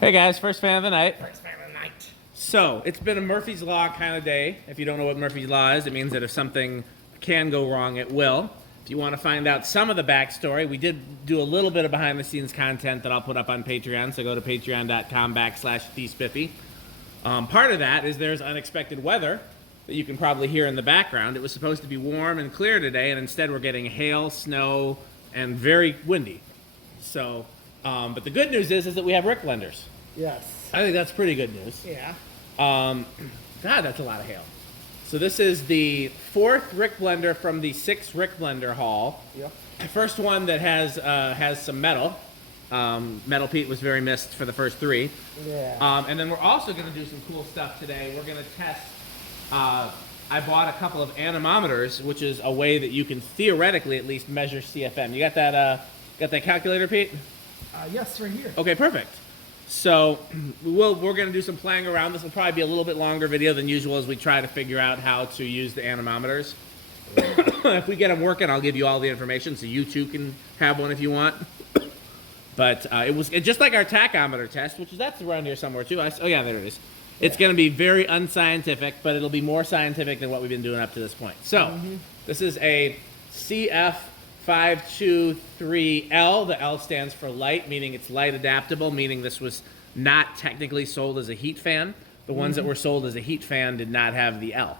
Hey guys, first fan of the night. First fan of the night. So, it's been a Murphy's Law kind of day. If you don't know what Murphy's Law is, it means that if something can go wrong, it will. If you want to find out some of the backstory, we did do a little bit of behind-the-scenes content that I'll put up on Patreon, so go to patreon.com/thespiffy. Part of that is there's unexpected weather that you can probably hear in the background. It was supposed to be warm and clear today, and instead we're getting hail, snow, and very windy. So, but the good news is that we have RickBlenders. Yes. I think that's pretty good news. Yeah. God, that's a lot of hail. So this is the fourth RickBlender from the 6 RickBlender haul. Yep. The first one that has some metal. Metal Pete was very missed for the first 3. Yeah. And then we're also going to do some cool stuff today. We're going to test. I bought a couple of anemometers, which is a way that you can theoretically at least measure CFM. You got that? Got that calculator, Pete? Yes, right here. Okay, perfect. So we're going to do some playing around. This will probably be a little bit longer video than usual as we try to figure out how to use the anemometers. If we get them working, I'll give you all the information so you too can have one if you want. But it's just like our tachometer test, which that's around here somewhere too. Oh yeah, there it is. It's going to be very unscientific, but it'll be more scientific than what we've been doing up to this point. So this is a CF-523-L. The L stands for light, meaning it's light adaptable, meaning this was not technically sold as a heat fan. The ones that were sold as a heat fan did not have the L.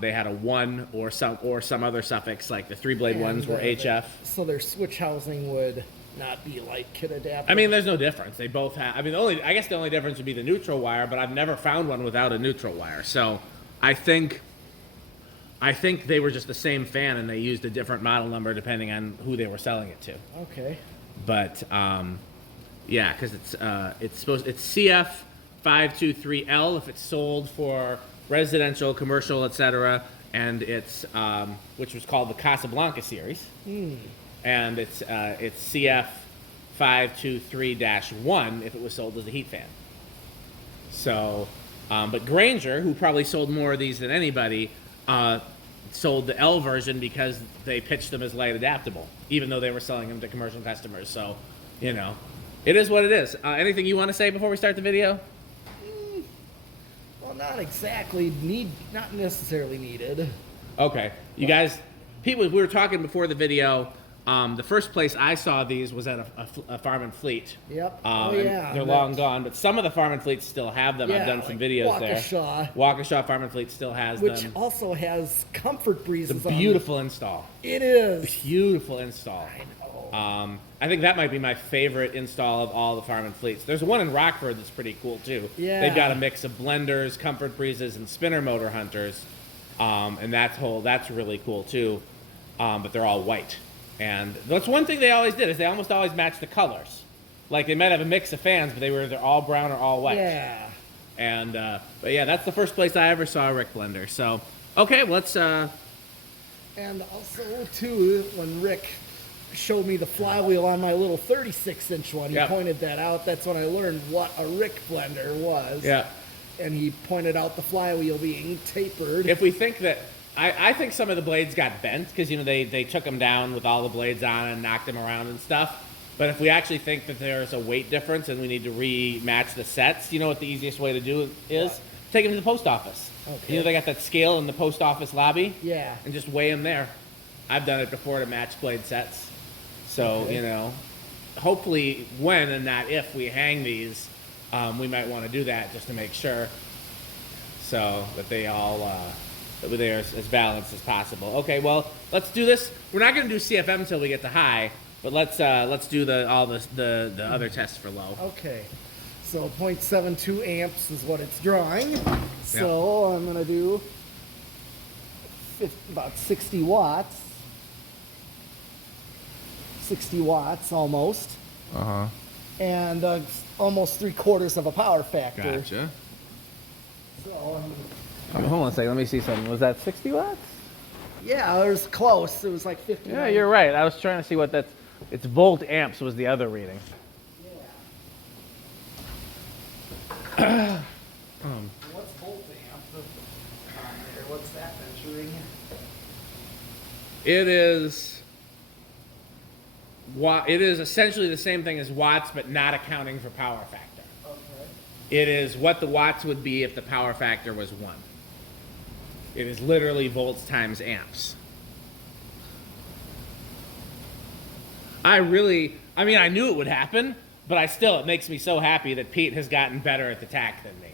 They had a 1 or some other suffix, like the 3-blade ones were HF. So their switch housing would not be light kit adaptable. I mean, there's no difference. They both have. I mean, I guess the only difference would be the neutral wire, but I've never found one without a neutral wire. So I think they were just the same fan, and they used a different model number depending on who they were selling it to. Okay. But yeah, because it's CF-523-L if it's sold for residential, commercial, etc., and it's which was called the Casablanca series, and it's CF-523-1 if it was sold as a heat fan. So, but Granger, who probably sold more of these than anybody, sold the L version because they pitched them as light adaptable, even though they were selling them to commercial customers. So, you know, it is what it is. Anything you want to say before we start the video? Well, not exactly not necessarily needed. Okay, you guys, we were talking before the video. The first place I saw these was at a Farm and Fleet. Yep. And they're long gone, but some of the Farm and Fleets still have them. I've done some videos there. Waukesha Farm and Fleet still has them. Which also has comfort breezes. It's a beautiful install. It is. Beautiful install. I know. I think that might be my favorite install of all the Farm and Fleets. There's one in Rockford that's pretty cool too. Yeah. They've got a mix of blenders, comfort breezes, and spinner motor hunters, and that's really cool too. But they're all white. And that's one thing they always did, is they almost always matched the colors. Like, they might have a mix of fans, but they're all brown or all white. Yeah. And, but yeah, that's the first place I ever saw a RickBlender. So, okay, let's, And also, too, when Rick showed me the flywheel on my little 36-inch one, he pointed that out. That's when I learned what a RickBlender was. Yeah. And he pointed out the flywheel being tapered. If we think that, I think some of the blades got bent because, you know, they took them down with all the blades on and knocked them around and stuff. But if we actually think that there's a weight difference and we need to rematch the sets, you know what the easiest way to do is? Take them to the post office. Okay. You know, they got that scale in the post office lobby? Yeah. And just weigh them there. I've done it before to match blade sets. So, you know, hopefully when and not if we hang these, we might want to do that just to make sure so that they all... that they're as balanced as possible. Okay, well, let's do this. We're not going to do CFM until we get to high, but let's do the other tests for low. Okay, so 0.72 amps is what it's drawing. So I'm going to do about 60 watts. 60 watts almost. And almost 3/4 of a power factor. Gotcha. So hold on a second. Let me see something. Was that 60 watts? yeah, it was close. It was like 50. Yeah, you're right. I was trying to see what that's. It's volt amps was the other reading. Yeah. What's volt amp on there? What's that measuring? It is It is essentially the same thing as watts, but not accounting for power factor. Okay. It is what the watts would be if the power factor was 1. It is literally volts times amps. I mean, I knew it would happen, but it makes me so happy that Pete has gotten better at the tack than me.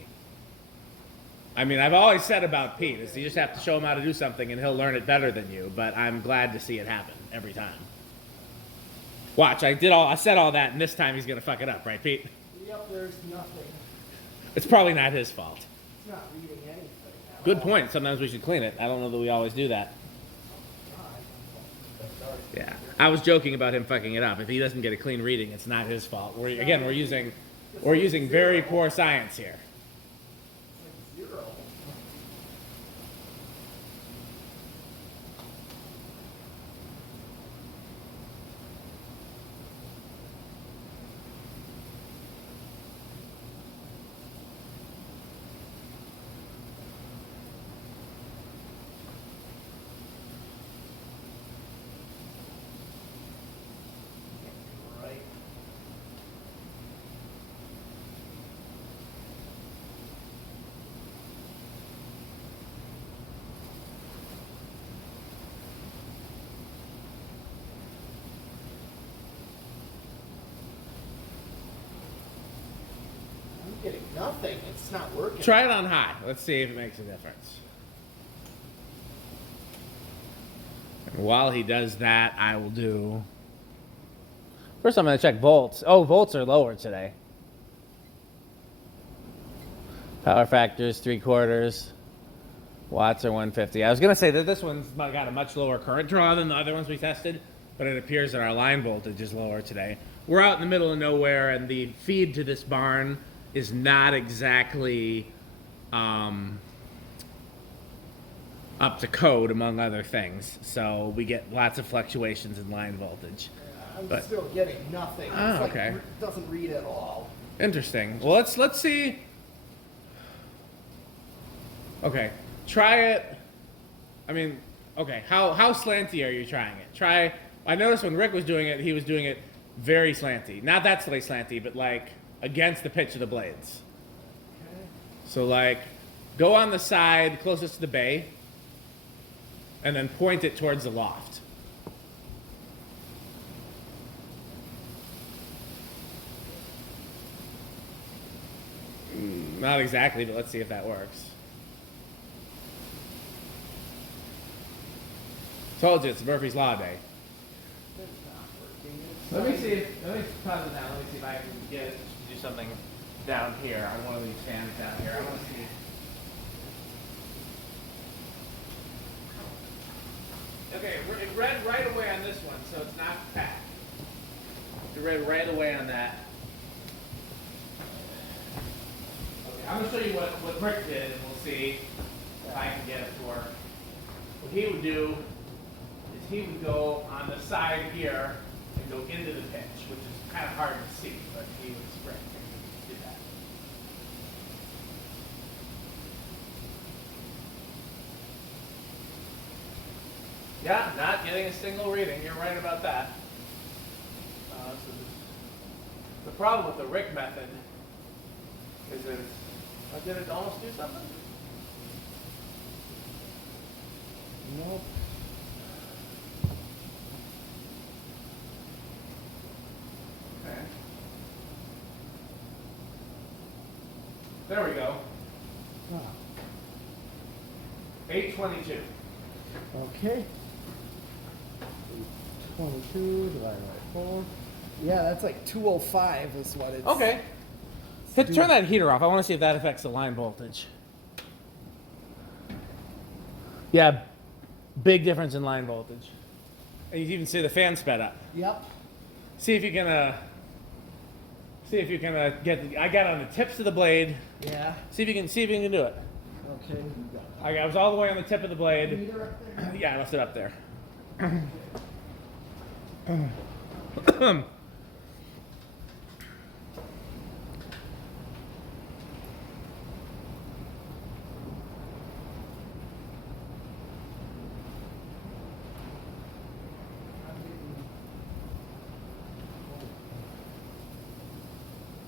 I mean, I've always said about Pete is you just have to show him how to do something and he'll learn it better than you, but I'm glad to see it happen every time. Watch, I said all that, and this time he's gonna fuck it up, right, Pete? Yep, there's nothing. It's probably not his fault. It's not reading anything. Good point. Sometimes we should clean it. I don't know that we always do that. Yeah, I was joking about him fucking it up. If he doesn't get a clean reading, it's not his fault. We're using very poor science here. Zero. Right. I'm getting nothing. It's not working. Try it on high. Let's see if it makes a difference. And while he does that, I will do... First, I'm going to check volts. Oh, volts are lower today. Power factors, 3/4. Watts are 150. I was going to say that this one's got a much lower current draw than the other ones we tested, but it appears that our line voltage is lower today. We're out in the middle of nowhere, and the feed to this barn is not exactly up to code, among other things. So we get lots of fluctuations in line voltage. I'm still getting nothing. Oh, It's like, okay. it doesn't read at all. Interesting. Well, let's see. Okay, try it. I mean, okay, how slanty are you trying it? I noticed when Rick was doing it, he was doing it very slanty. Not that slanty, but like against the pitch of the blades. Okay. So like, go on the side closest to the bay, and then point it towards the loft. Not exactly, but let's see if that works. Told you, it's Murphy's Law Day. It's not working. Let me pause it down. Let me see if I can get it to do something down here on one of these fans down here. I want to see. Okay, it read right away on this one, so it's not packed. It read right away on that. Okay, I'm going to show you what Rick did, and we'll see if I can get it to work. What he would do is he would go on the side here and go into the pitch, which is kind of hard to see, but he would spring and do that. Yeah, not getting a single reading. You're right about that. So the problem with the Rick method is that did it almost do something? Nope. Okay. There we go. Ah, 822. okay. 22 divided by 4. Yeah, that's like 205 is what it's. Okay. Turn that heater off. I want to see if that affects the line voltage. Yeah, big difference in line voltage. And you can even see the fan sped up. Yep. See if you can get. I got on the tips of the blade. Yeah. See if you can do it. Okay. I was all the way on the tip of the blade. Meter up there? Yeah, I left it up there.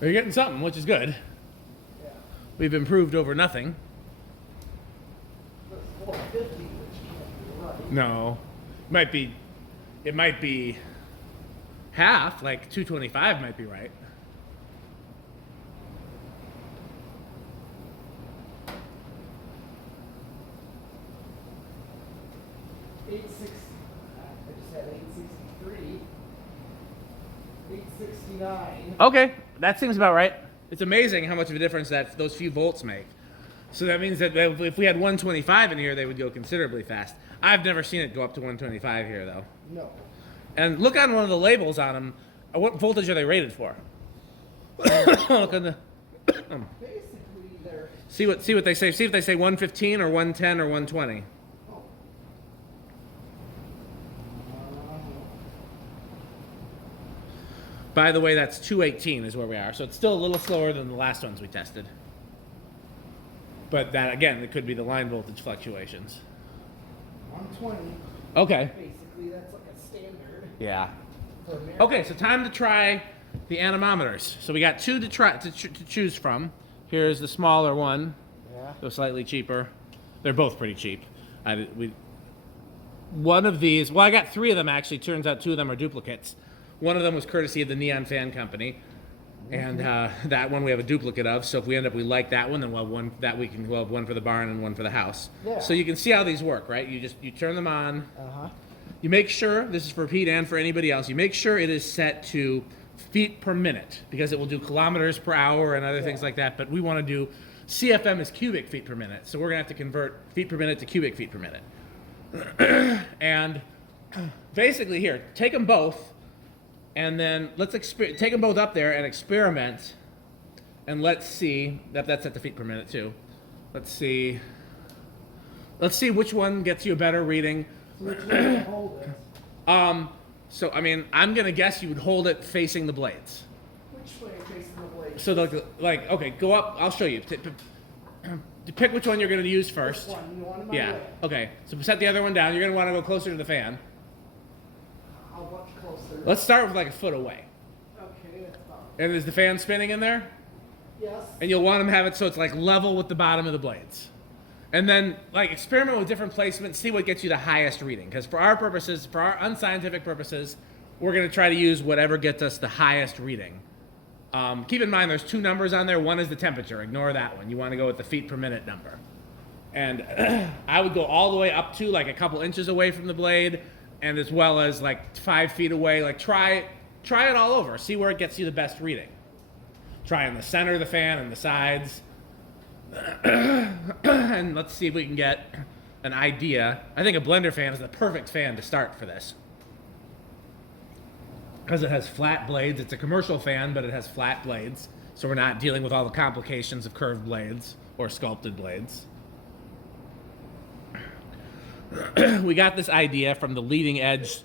You're getting something, which is good. Yeah. We've improved over nothing. That's 450, which can't be right. No. It might be half, like 225 might be right. I just had 863. 869. Okay, that seems about right. It's amazing how much of a difference that those few volts make. So that means that if we had 125 in here, they would go considerably fast. I've never seen it go up to 125 here, though. No. And look on one of the labels on them. What voltage are they rated for? Look on the. Basically, they're. See what they say. See if they say 115 or 110 or 120. Oh. By the way, that's 218 is where we are. So it's still a little slower than the last ones we tested. But that, again, it could be the line voltage fluctuations. 120. Okay. Basically, that's like a standard Yeah. for America. Okay, so time to try the anemometers. So we got two to choose from. Here's the smaller one, Yeah. though slightly cheaper. They're both pretty cheap. One of these, well, I got three of them actually. Turns out two of them are duplicates. One of them was courtesy of the Neon Fan Company, and that one we have a duplicate of. So if we end up we like that one, then we'll have one that we can. We'll have one for the barn and one for the house. Yeah. So you can see how these work, right? You turn them on. Uh-huh. You make sure, this is for Pete and for anybody else, you make sure it is set to feet per minute because it will do kilometers per hour and other things like that, but we want to do CFM is cubic feet per minute, so we're going to have to convert feet per minute to cubic feet per minute. And basically here, take them both and then let's take them both up there and experiment and let's see, that's at the feet per minute too. Let's see which one gets you a better reading. Which way do you hold it? So, I mean, I'm going to guess you would hold it facing the blades. Which way facing the blade? So, like, okay, go up. I'll show you. Pick which one you're going to use first. This one, you want it my Yeah. way. Okay. So set the other one down. You're going to want to go closer to the fan. How much closer? Let's start with like a foot away. Okay, that's about. And is the fan spinning in there? Yes. And you'll want them to have it so it's like level with the bottom of the blades. And then, like, experiment with different placements, see what gets you the highest reading. Because for our purposes, for our unscientific purposes, we're going to try to use whatever gets us the highest reading. Keep in mind, there's two numbers on there. One is the temperature. Ignore that one. You want to go with the feet per minute number. And I would go all the way up to, like, a couple inches away from the blade, and as well as, like, 5 feet away. Like, try it all over. See where it gets you the best reading. Try in the center of the fan and the sides. And let's see if we can get an idea. I think a Blenderfan is the perfect fan to start for this. Because it has flat blades. It's a commercial fan, but it has flat blades. So we're not dealing with all the complications of curved blades or sculpted blades. We got this idea from the leading edge.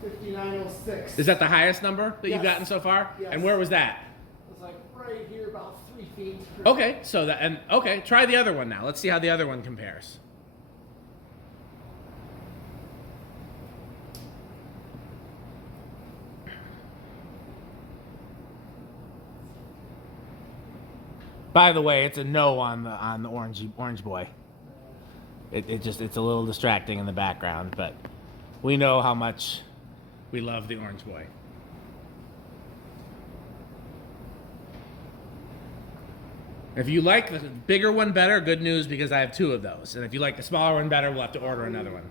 5906. Is that the highest number that you've Yes. gotten so far? Yes. And where was that? It's like right here, about 3 feet. Okay, so okay, try the other one now. Let's see how the other one compares. By the way, it's a no on the orange boy. It's a little distracting in the background, but we know how much we love the orange boy. If you like the bigger one better, good news because I have two of those. And if you like the smaller one better, we'll have to order another one.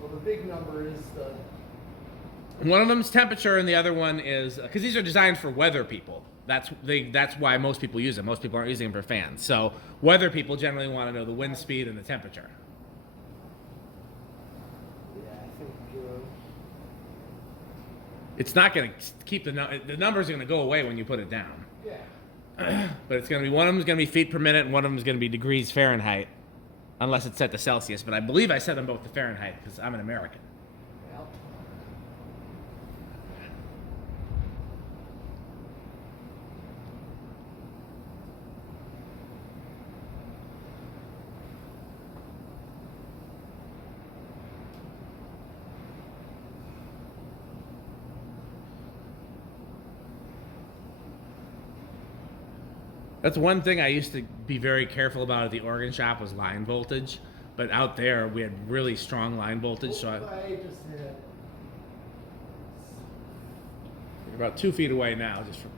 Well, the big number is the. One of them's temperature, and the other one is because these are designed for weather people. That's why most people use them. Most people aren't using them for fans. So weather people generally want to know the wind speed and the temperature. Yeah, I think. It's not going to keep the numbers are going to go away when you put it down. Yeah. But it's going to be one of them is going to be feet per minute, and one of them is going to be degrees Fahrenheit, unless it's set to Celsius. But I believe I set them both to Fahrenheit because I'm an American. Well. That's one thing I used to be very careful about at the organ shop was line voltage. But out there, we had really strong line voltage. So I just hit. you're about 2 feet away now, just from.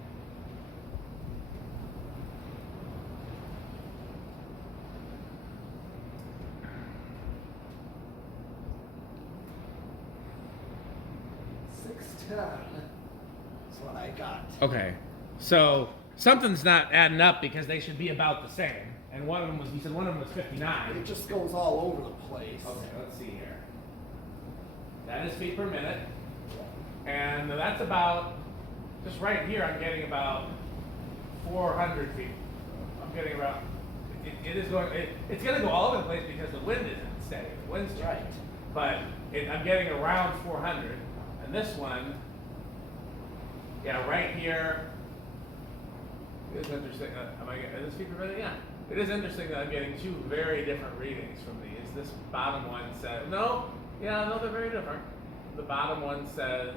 That's what I got. Okay, so something's not adding up because they should be about the same. And one of them was, he said one of them was 59. It just goes all over the place. Okay, let's see here. That is feet per minute. And that's about, just right here, I'm getting about 400 feet. I'm getting about, it is going, it's going to go all over the place because the wind isn't steady. The wind's right. But I'm getting around 400. And this one, yeah, right here, it is interesting. Am I getting this feet per minute? Yeah. It is interesting that I'm getting 2 very different readings from these. This bottom one says, no, they're very different. The bottom one says,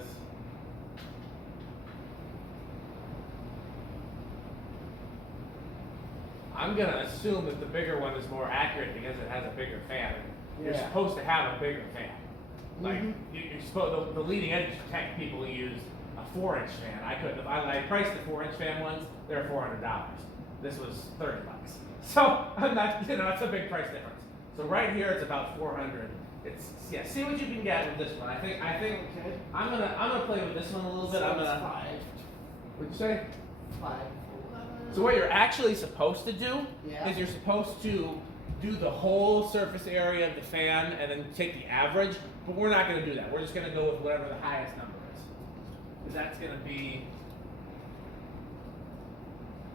I'm going to assume that the bigger one is more accurate because it has a bigger fan. You're supposed to have a bigger fan. Like, you're supposed, the leading edge tech people use a 4-inch fan. I couldn't, if I priced the 4-inch fan ones, they're $400. This was $30. So I'm not, it's a big price difference. So right here it's about 400. It's see what you can get with this one. I think okay. I'm gonna play with this one a little bit. So I'm gonna 5. What'd you say? 5. So what you're actually supposed to do Yeah. is you're supposed to do the whole surface area of the fan and then take the average. But we're not gonna do that. We're just gonna go with whatever the highest number is. Because that's gonna be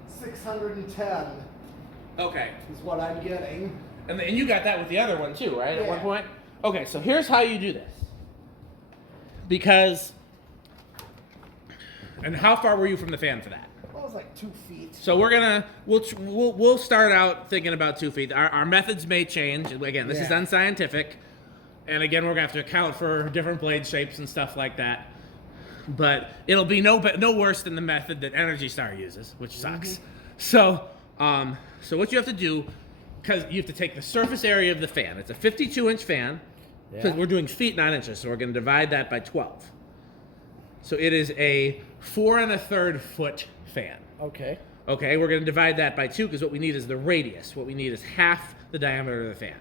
610 okay. is what I'm getting. And you got that with the other one too, right? At one Yeah. point? Okay, so here's how you do this. Because, and how far were you from the fan for that? That was like 2 feet. So we'll start out thinking about 2 feet. Our methods may change. Again, this is Yeah. unscientific. And again, we're gonna have to account for different blade shapes and stuff like that. But it'll be no worse than the method that Energy Star uses, which sucks. So what you have to do, because you have to take the surface area of the fan. It's a 52-inch fan. Because we're doing feet, not inches, so we're going to divide that by 12. So it is a 4 1/3 foot fan. Okay. Okay, we're going to divide that by 2 because what we need is the radius. What we need is half the diameter of the fan,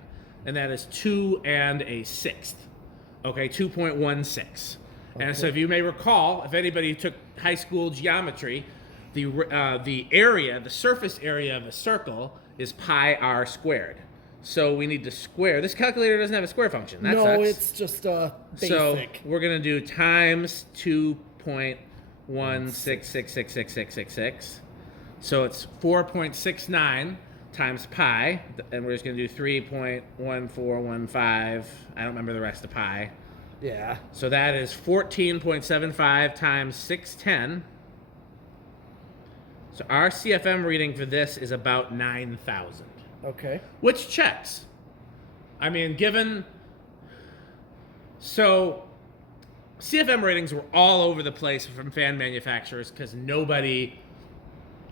and that is 2 1/6. Okay, 2.16. And so if you may recall, if anybody took high school geometry, the area, the surface area of a circle is pi r squared. So we need to square. This calculator doesn't have a square function. That sucks. It's just basic. So we're going to do times 2.1666666. So it's 4.69 times pi, and we're just going to do 3.1415. I don't remember the rest of pi. Yeah. So that is 14.75 times 610. So our CFM reading for this is about 9,000. Okay. Which checks. I mean, so CFM ratings were all over the place from fan manufacturers because nobody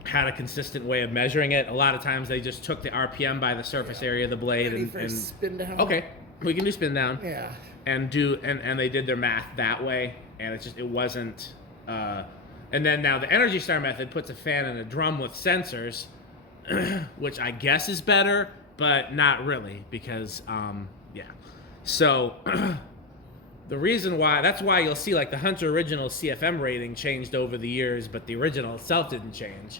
had a consistent way of measuring it. A lot of times they just took the RPM by the surface area of the blade and spin down. okay, we can do spin down. Yeah. And they did their math that way, and it wasn't. And then now the Energy Star method puts a fan in a drum with sensors, which I guess is better, but not really because So the reason why, that's why you'll see like the Hunter original CFM rating changed over the years, but the original itself didn't change.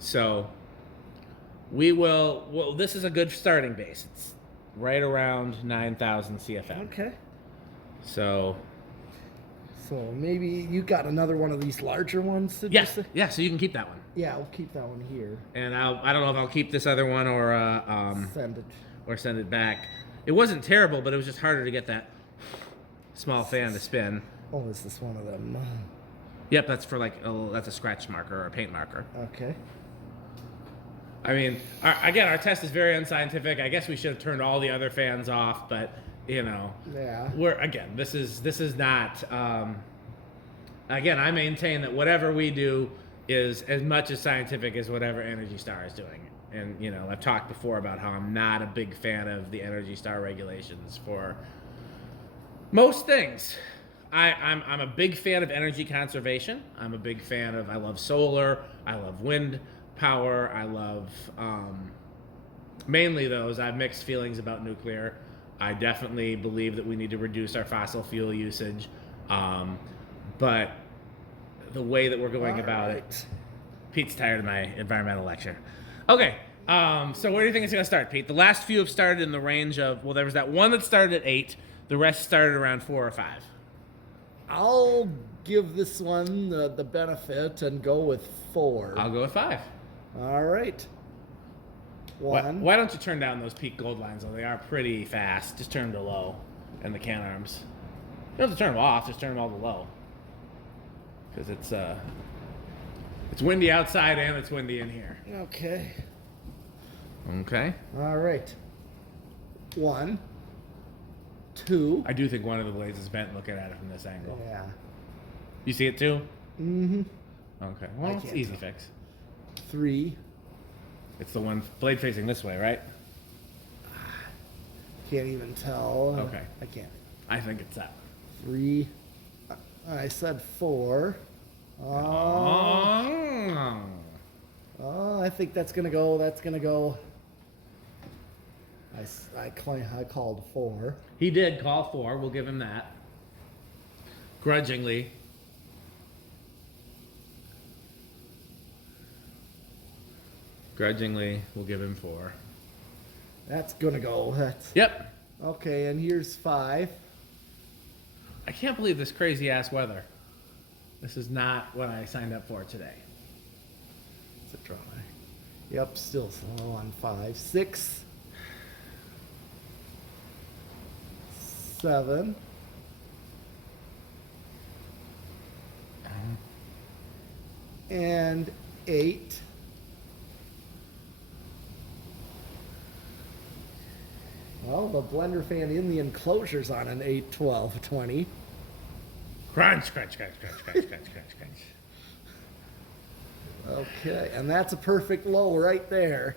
So this is a good starting base. It's right around 9,000 CFM. Okay. So maybe you got another one of these larger ones? Yeah, so you can keep that one. Yeah, I'll keep that one here. And I don't know if I'll keep this other one or send it back. It wasn't terrible, but it was just harder to get that small fan to spin. Oh, is this one of them? Yep, that's for that's a scratch marker or a paint marker. Okay. I mean, our test is very unscientific. I guess we should have turned all the other fans off, but yeah. This is not. Again, I maintain that whatever we do is as much as scientific as whatever Energy Star is doing. And, you know, I've talked before about how I'm not a big fan of the Energy Star regulations for most things. I'm a big fan of energy conservation. I'm a big fan of, I love solar, I love wind power, I love, mainly those. I have mixed feelings about nuclear. I definitely believe that we need to reduce our fossil fuel usage. But the way that we're going about it, Pete's tired of my environmental lecture. Okay, so where do you think it's going to start, Pete? The last few have started in the range of, well, there was that one that started at 8. The rest started around 4 or 5. I'll give this one the benefit and go with 4. I'll go with 5. All right. 1. Why don't you turn down those peak gold lines, though? They are pretty fast. Just turn them to low. And the can arms. You don't have to turn them off. Just turn them all to low. Because it's windy outside and it's windy in here. Okay. Okay. All right. 1, 2. I do think one of the blades is bent looking at it from this angle. Yeah. You see it too? Mm-hmm. Okay. Well, it's easy fix. 3. It's the one blade facing this way, right? Can't even tell. Okay. I can't. I think it's that. 3. I said 4. Oh. Oh, I think that's gonna go. That's gonna go. I called 4. He did call 4. We'll give him that. Grudgingly. Grudgingly, we'll give him 4. That's gonna go. That's Yep. okay. And here's 5. I can't believe this crazy ass weather. This is not what I signed up for today. It's a dry. Yep, still slow on 5. 6. 7. And 8. Well, the Blenderfan in the enclosure's on an 8, 12, 20. Crunch, crunch, crunch, crunch, crunch, crunch, crunch, crunch. Okay, and that's a perfect low right there.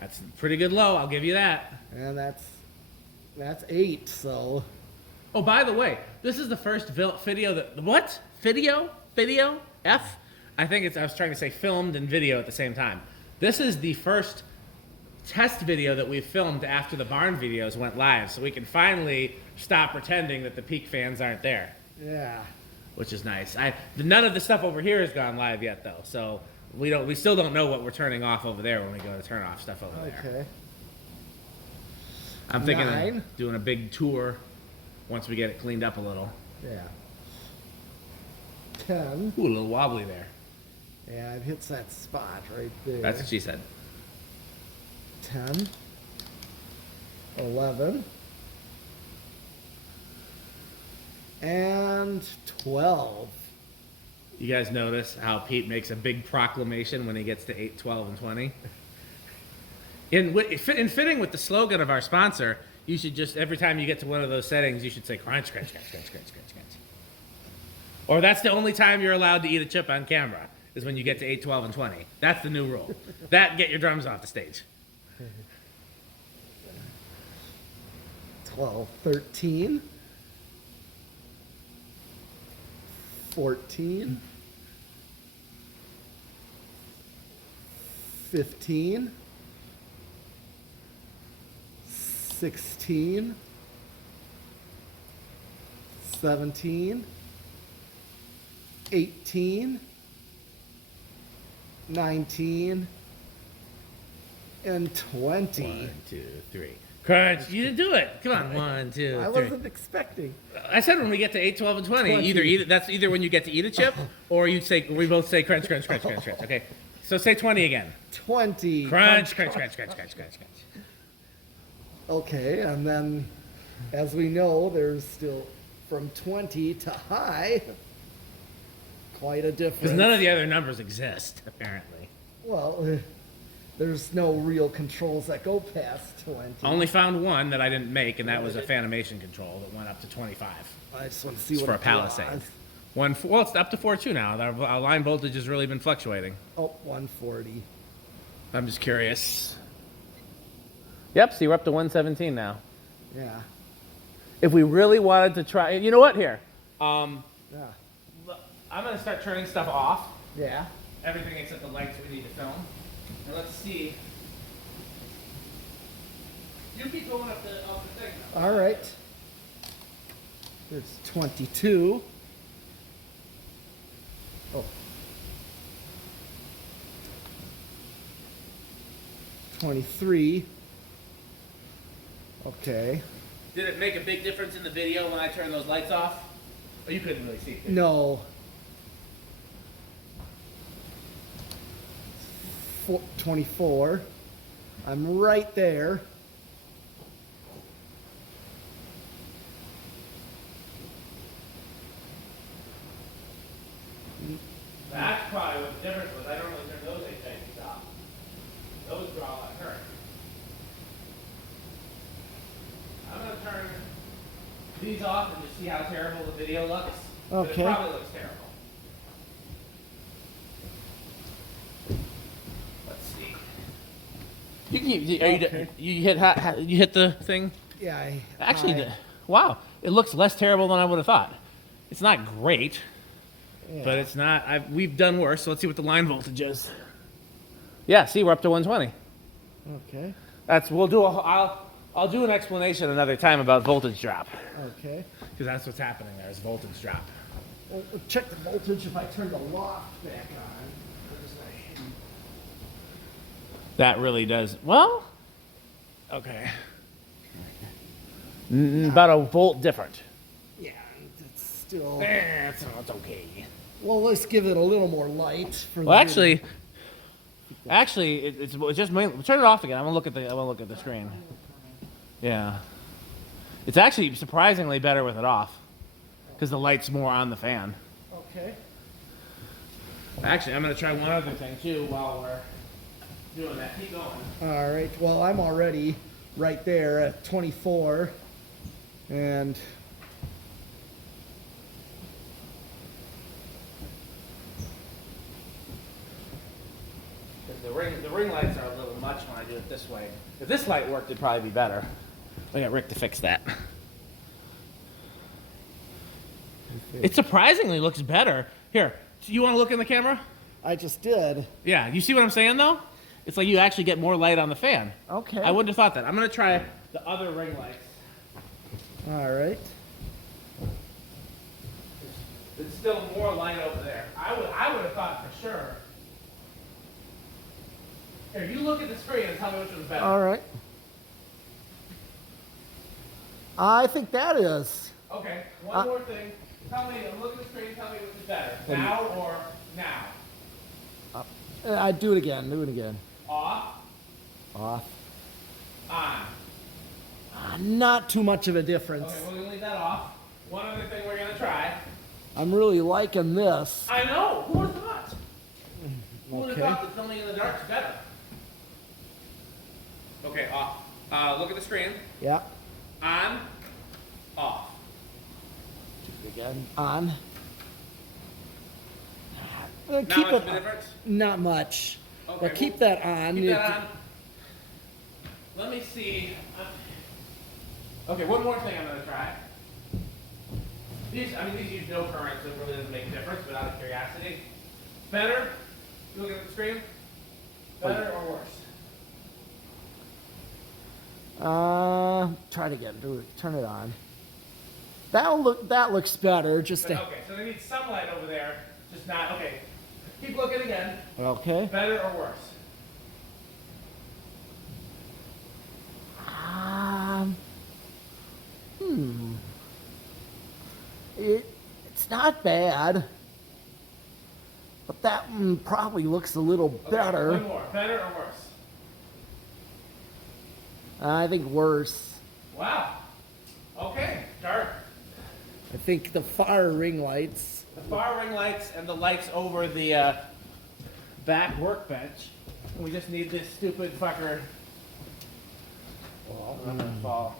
That's a pretty good low, I'll give you that. And that's 8, so... Oh, by the way, this is the first video that... What? Video? F? I think it's... I was trying to say filmed and video at the same time. This is the first test video that we filmed after the barn videos went live, so we can finally stop pretending that the peak fans aren't there. Yeah. Which is nice. None of the stuff over here has gone live yet, though, so we still don't know what we're turning off over there when we go to turn off stuff over there. Okay. I'm thinking 9. of doing a big tour once we get it cleaned up a little. Yeah. 10. Ooh, a little wobbly there. Yeah, it hits that spot right there. That's what she said. 10. 11. And 12. You guys notice how Pete makes a big proclamation when he gets to 8, 12, and 20? In fitting with the slogan of our sponsor, you should just, every time you get to one of those settings, you should say crunch, crunch, crunch, crunch, crunch, crunch, crunch. Or that's the only time you're allowed to eat a chip on camera, is when you get to 8, 12, and 20. That's the new rule. Get your drums off the stage. 12, 13, 14, 15, 16, 17, 18, 19, and 20. 1, 2, 3. Crunch. You didn't do it. Come on. 1, 2, 3. I wasn't expecting. I said when we get to 8, 12, and 20. 20. That's either when you get to eat a chip, or we both say crunch, crunch, crunch, crunch, crunch. Okay. So say 20 again. 20. Crunch, crunch, crunch, crunch, crunch, crunch, crunch. Okay, and then, as we know, there's still from 20 to high, quite a difference. Because none of the other numbers exist, apparently. Well, there's no real controls that go past 20. I only found one that I didn't make, and that was a Fanimation control that went up to 25. I just want to see It's what for a it Palisade. draws. Well, it's up to 4.2 now. Our line voltage has really been fluctuating. Oh, 140. I'm just curious. Yep, see, we're up to 117 now. Yeah. If we really wanted to try, you know what? Here, Yeah. I'm gonna start turning stuff off. Yeah. Everything except the lights we need to film. And let's see. You keep going up the thing. All right. There's 22. Oh. 23. Okay. Did it make a big difference in the video when I turned those lights off? Oh, you couldn't really see it. No. 24. I'm right there. That's probably what the difference was. I normally turn those HIDs off. Those draw a lot of current. I'm going to turn these off and just see how terrible the video looks. But Okay. it probably looks terrible. Let's see. You hit the thing? Yeah. Actually, wow. It looks less terrible than I would have thought. It's not great, but it's not. We've done worse. So let's see what the line voltage is. Yeah, see, we're up to 120. Okay. I'll do an explanation another time about voltage drop. Okay. Because that's what's happening there is voltage drop. Well, we'll check the voltage if I turn the loft back on. That really does. Well, okay. About a volt different. Yeah, it's still. It's okay. Well, let's give it a little more light. For Well, the actually, it's just mainly, turn it off again. I want to look at the screen. Yeah, it's actually surprisingly better with it off because the light's more on the fan. Okay. Actually, I'm gonna try one other thing too while we're doing that. Keep going. All right. Well, I'm already right there at 24, and The ring lights are a little much when I do it this way. If this light worked, it'd probably be better. I got Rick to fix that. It surprisingly looks better. Here, you want to look in the camera? I just did. Yeah, you see what I'm saying though? It's like you actually get more light on the fan. Okay. I wouldn't have thought that. I'm gonna try the other ring lights. All right. There's still more light over there. I would have thought for sure. Here, you look at the screen and tell me which one's better. All right. I think that is. Okay, one more thing. Tell me, look at the screen, tell me which is better. Now or now? I do it again. Do it again. Off, Off. on. Not too much of a difference. Okay, we're gonna leave that off. One other thing we're gonna try. I'm really liking this. I know, who would have thought? Who would have Okay. thought that filming in the dark is better? Okay, off. Look at the screen. Yeah. On, off. Again. On. Not Keep much it of a difference? Not much. Okay, But keep that on. Keep that on. Let me see. Okay, one more thing I'm going to try. These use no current, so it really doesn't make a difference, but out of curiosity. Better? You looking at the screen? Better or worse? Try it again. Do it. Turn it on. That looks better. Just Okay, so they need some light over there, just not, okay. Keep looking again. Okay. Better or worse? It's not bad, but that one probably looks a little better. One more. Better or worse? I think worse. Wow. Okay, dark. I think the far ring lights. The far ring lights and the lights over the back workbench. We just need this stupid fucker. Oh, I'm gonna fall.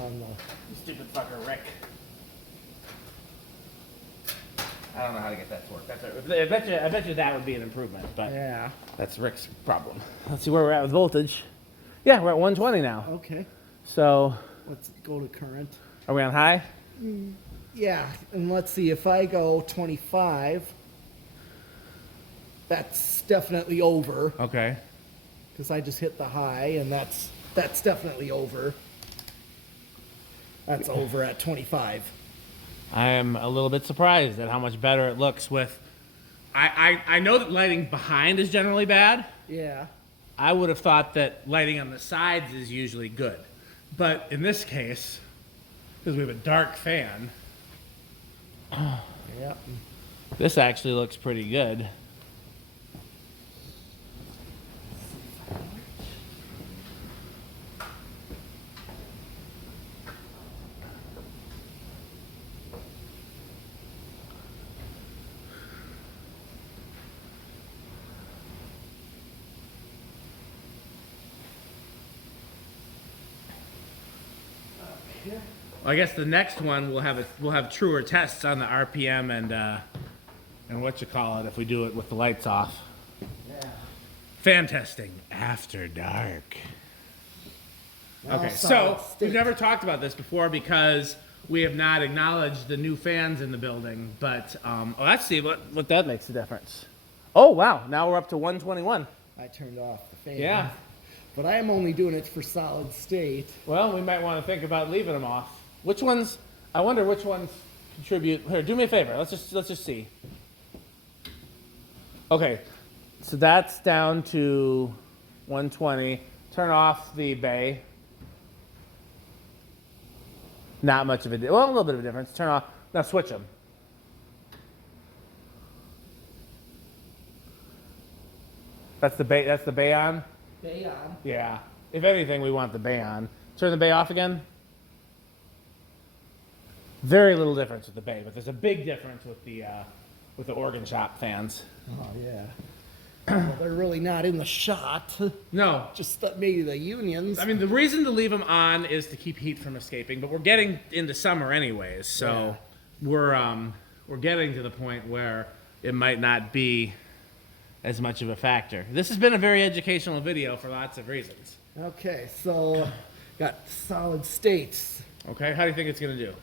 On the, You stupid fucker, Rick. I don't know how to get that to work. I bet you that would be an improvement, but Yeah. that's Rick's problem. Let's see where we're at with voltage. Yeah, we're at 120 now. Okay. So, Let's go to current. are we on high? Yeah, and let's see, if I go 25, that's definitely over, Okay. because I just hit the high, and that's definitely over. That's over at 25. I am a little bit surprised at how much better it looks with. I know that lighting behind is generally bad. Yeah. I would have thought that lighting on the sides is usually good. But in this case, because we have a dark fan, Yep. this actually looks pretty good. I guess the next one we'll have truer tests on the RPM and what you call it if we do it with the lights off. Yeah. Fan testing after dark. Now Okay, solid so state. we've never talked about this before because we have not acknowledged the new fans in the building. But let's see what that makes a difference. Oh wow! Now we're up to 121. I turned off the fan. Yeah. But I am only doing it for solid state. Well, we might want to think about leaving them off. Which ones? I wonder which ones contribute. Here, do me a favor. Let's just see. Okay, so that's down to 120. Turn off the bay. Not much of a well, a little bit of a difference. Turn off. Now switch them. That's the bay. That's the bay on. Bay on. Yeah. If anything, we want the bay on. Turn the bay off again. Very little difference with the bay, but there's a big difference with the organ shop fans. Oh, yeah. Well, they're really not in the shot. No. Just maybe the unions. I mean, the reason to leave them on is to keep heat from escaping, but we're getting into summer anyways, so we're getting to the point where it might not be as much of a factor. This has been a very educational video for lots of reasons. Okay, so got solid states. Okay, how do you think it's going to do?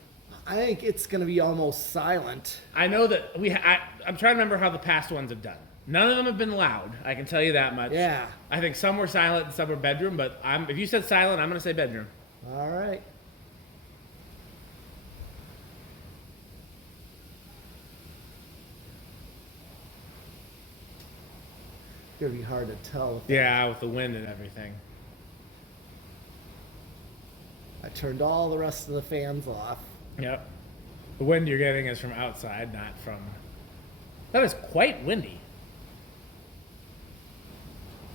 I think it's going to be almost silent. I know that I'm trying to remember how the past ones have done. None of them have been loud. I can tell you that much. Yeah. I think some were silent and some were bedroom, but if you said silent, I'm going to say bedroom. All right. It's going to be hard to tell. Yeah, with the wind and everything. I turned all the rest of the fans off. Yep. The wind you're getting is from outside, not from... That is quite windy.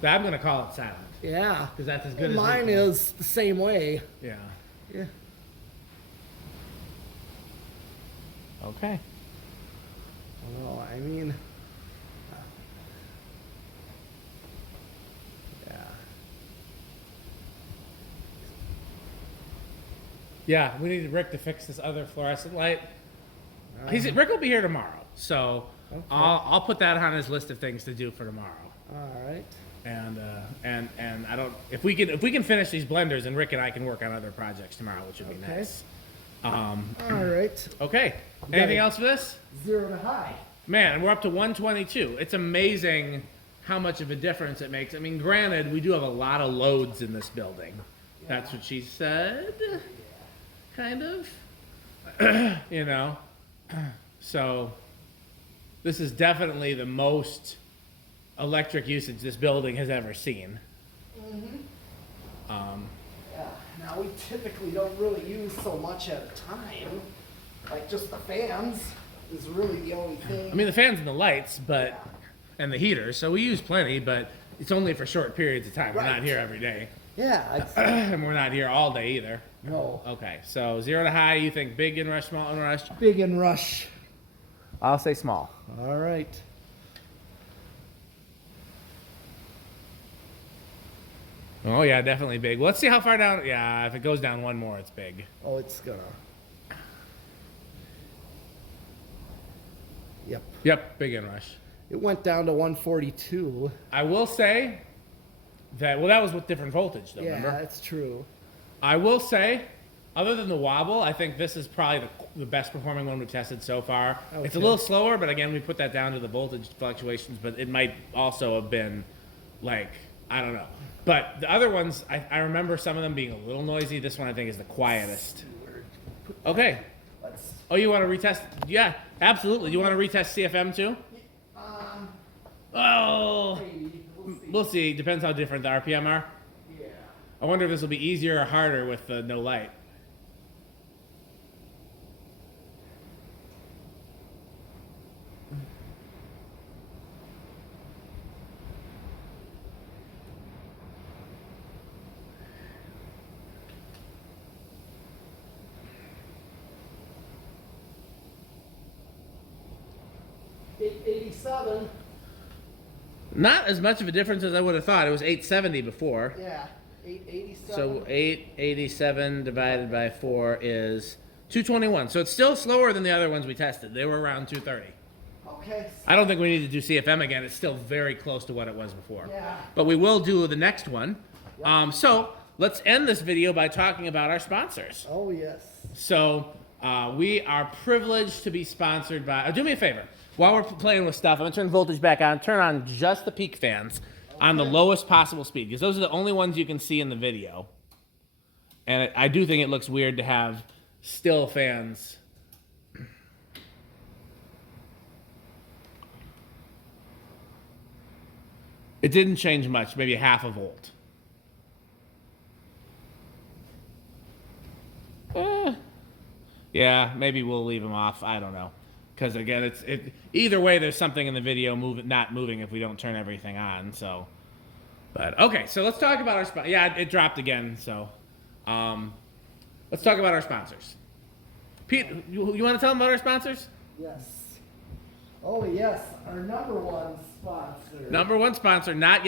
But I'm going to call it silent. Yeah. Because that's as good as... Mine is the same way. Yeah. Yeah. Okay. Well, I mean... Yeah. Yeah, we need Rick to fix this other fluorescent light. Rick will be here tomorrow, so Okay. I'll put that on his list of things to do for tomorrow. All right. And I don't if we can finish these blenders, and Rick and I can work on other projects tomorrow, which would be Okay. nice. All right. Okay. Anything else for this? 0 to high. Man, we're up to 122. It's amazing how much of a difference it makes. I mean, granted, we do have a lot of loads in this building. That's what she said. Kind of. You know. So this is definitely the most electric usage this building has ever seen. Yeah. Now we typically don't really use so much at a time. Like just the fans is really the only thing. I mean, the fans and the lights, but and the heaters. So we use plenty, but it's only for short periods of time. We're not Right. here every day, Yeah. and we're not here all day either. No. Okay, so 0 to high. You think big in rush, small in rush? Big and rush. I'll say small. All right. Oh yeah, definitely big. Let's see how far down. Yeah, if it goes down one more, it's big. Oh, it's gonna. Yep. Yep, big inrush. It went down to 142. I will say that, well, that was with different voltage, though, Yeah, remember? that's true. I will say, other than the wobble, I think this is probably the best performing one we've tested so far. Okay. It's a little slower, but again, we put that down to the voltage fluctuations, but it might also have been, like, I don't know. But the other ones, I remember some of them being a little noisy. This one, I think, is the quietest. Okay. Oh, you want to retest? Yeah, absolutely. You want to retest CFM too? Oh, we'll see. Depends how different the RPM are. Yeah. I wonder if this will be easier or harder with the no light. $887. Not as much of a difference as I would have thought. It was 870 before. Yeah, 887. So 887 divided by 4 is 221. So it's still slower than the other ones we tested. They were around 230. Okay. I don't think we need to do CFM again. It's still very close to what it was before. Yeah. But we will do the next one. So let's end this video by talking about our sponsors. Oh, yes. So we are privileged to be sponsored by... do me a favor. While we're playing with stuff, I'm going to turn voltage back on. Turn on just the peak fans on the lowest possible speed, because those are the only ones you can see in the video. And I do think it looks weird to have still fans. It didn't change much, maybe half a volt. Yeah, maybe we'll leave them off. I don't know. Because again, either way, there's something in the video not moving if we don't turn everything on. So, but okay, so let's talk about our sponsors. Yeah, it dropped again. So, let's talk about our sponsors. Pete, you want to tell them about our sponsors? Yes. Oh, yes. Our number one sponsor. Number one sponsor, not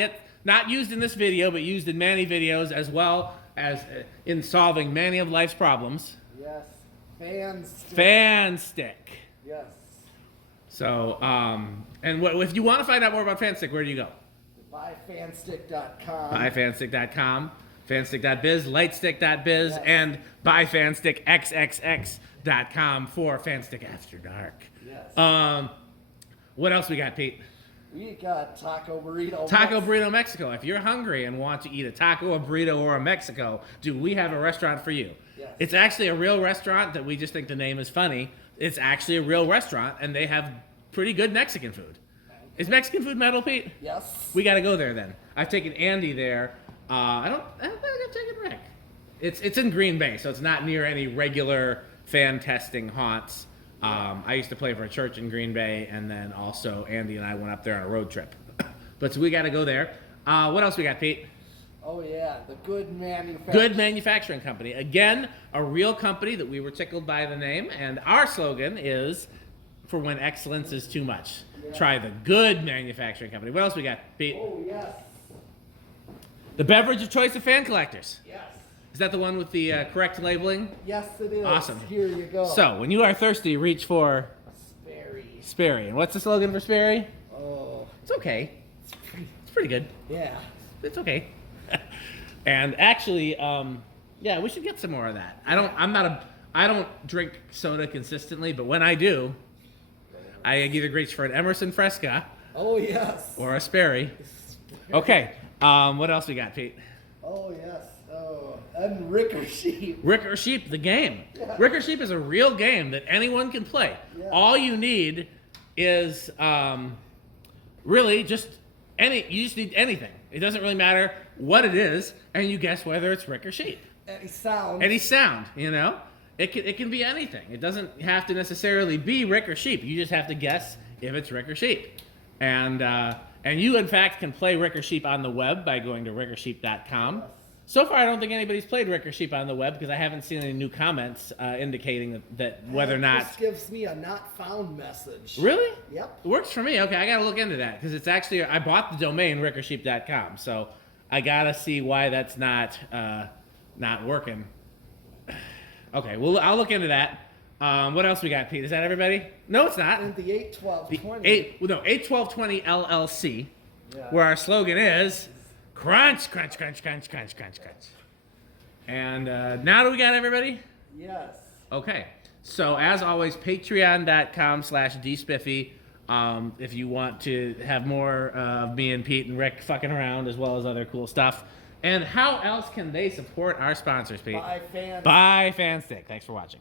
used in this video, but used in many videos, as well as in solving many of life's problems. Yes. Fanstick. Fanstick. Yes. So, and if you want to find out more about Fanstick, where do you go? Buyfanstick.com. Buyfanstick.com, fanstick.biz, lightstick.biz, Yes. and buyfanstickxxx.com for Fanstick After Dark. Yes. What else we got, Pete? We got Taco Burrito. Taco Burrito Mexico. If you're hungry and want to eat a taco, a burrito, or a Mexico, we have a restaurant for you. Yes. It's actually a real restaurant that we just think the name is funny. It's actually a real restaurant, and they have pretty good Mexican food. Is Mexican food metal, Pete? Yes. We got to go there then. I've taken Andy there. I don't think I've taken Rick. It's in Green Bay, so it's not near any regular fan testing haunts. I used to play for a church in Green Bay, and then also Andy and I went up there on a road trip. But so we got to go there. What else we got, Pete? Oh, yeah. The Good Manufacturing. Good Manufacturing Company. Again, a real company that we were tickled by the name. And our slogan is, for when excellence is too much. Yeah. Try the Good Manufacturing Company. What else we got, Pete? Oh, yes. The beverage of choice of fan collectors. Yes. Is that the one with the correct labeling? Yes, it is. Awesome. Here you go. So, when you are thirsty, reach for... Sperry. And what's the slogan for Sperry? Oh. It's okay. It's pretty good. Yeah. It's okay. And actually, yeah, we should get some more of that. I don't drink soda consistently, but when I do, I either reach for an Emerson Fresca. Oh, yes. Or a Sperry. Okay. What else we got, Pete? Oh, yes. Oh, and Rick or Sheep. Rick or Sheep, the game. Yeah. Rick or Sheep is a real game that anyone can play. Yeah. All you need is really just you just need anything. It doesn't really matter what it is, and you guess whether it's Rick or Sheep. Any sound. Any sound, you know? It can be anything. It doesn't have to necessarily be Rick or Sheep. You just have to guess if it's Rick or Sheep. And you, in fact, can play Rick or Sheep on the web by going to rickorsheep.com. So far, I don't think anybody's played Rick or Sheep on the web because I haven't seen any new comments indicating that whether or not... This gives me a not found message. Really? Yep. It works for me. Okay, I got to look into that because it's actually... I bought the domain rickorsheep.com, so I got to see why that's not working. Okay, well, I'll look into that. What else we got, Pete? Is that everybody? No, it's not. And the 81220. 81220 LLC, Yeah. where our slogan is crunch, crunch, crunch, crunch, crunch, crunch, crunch. And now do we got everybody? Yes. Okay. So as always, patreon.com/dspiffy. If you want to have more of me and Pete and Rick fucking around, as well as other cool stuff. And how else can they support our sponsors, Pete? Buy fans. Buy Fanstick. Thanks for watching.